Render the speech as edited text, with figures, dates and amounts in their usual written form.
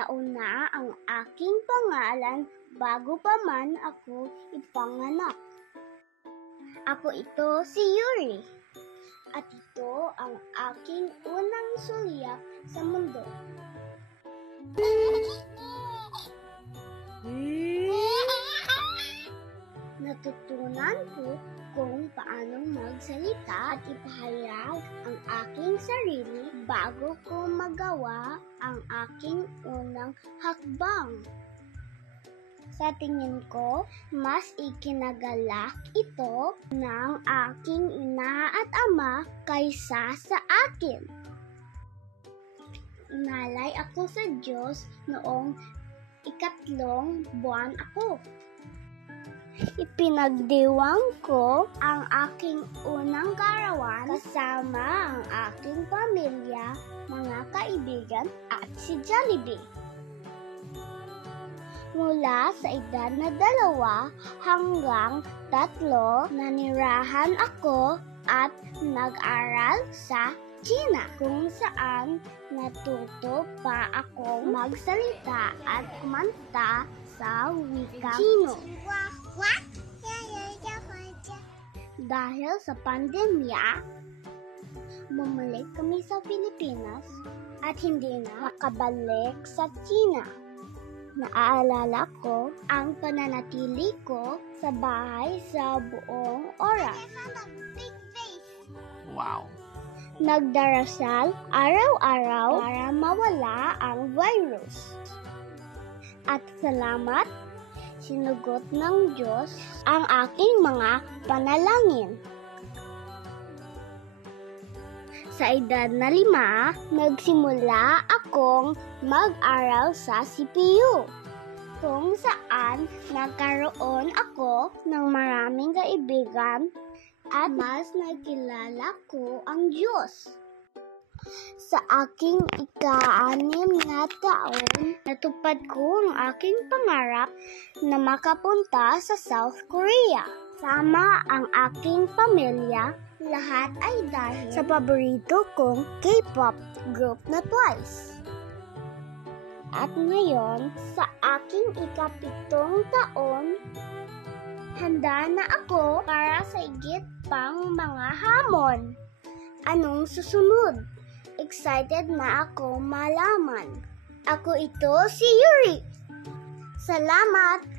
nauna ang aking pangalan bago pa man ako ipanganak. Ako ito si Yuri, at ito ang aking unang sulyap sa mundo. Natutunan ko kung paano magsalita at ipahayag ang aking sarili bago ko magawa ang aking unang hakbang. Sa tingin ko, mas ikinagalak ito ng aking ina at ama kaysa sa akin. Inalay ako sa Diyos noong 3 buwan ako. Ipinagdiwang ko ang aking unang karawan kasama ang aking pamilya, mga kaibigan at si Jollibee. Mula sa edad na 2 hanggang 3, nanirahan ako at nag-aral sa China, kung saan natuto pa akong magsalita at kumanta sa wikang Chino. Dahil sa pandemya, bumalik kami sa Pilipinas at hindi na makabalik sa China. Naaalala ko ang pananatili ko sa bahay sa buong oras. Wow! Nagdarasal araw-araw para mawala ang virus. At salamat, sinugot ng Diyos ang aking mga panalangin. Sa edad na 5, nagsimula akong mag-aral sa CPU, kung saan nagkaroon ako ng maraming kaibigan at mas nakilala ko ang Diyos. Sa aking ika-6 na taon, natupad ko ang aking pangarap na makapunta sa South Korea. Sama ang aking pamilya, lahat ay dahil sa paborito kong K-pop group na Twice. At ngayon, sa aking ika-7 taon, handa na ako para sa higit pang mga hamon. Anong susunod? Excited na ako malaman. Ako ito si Yuri. Salamat!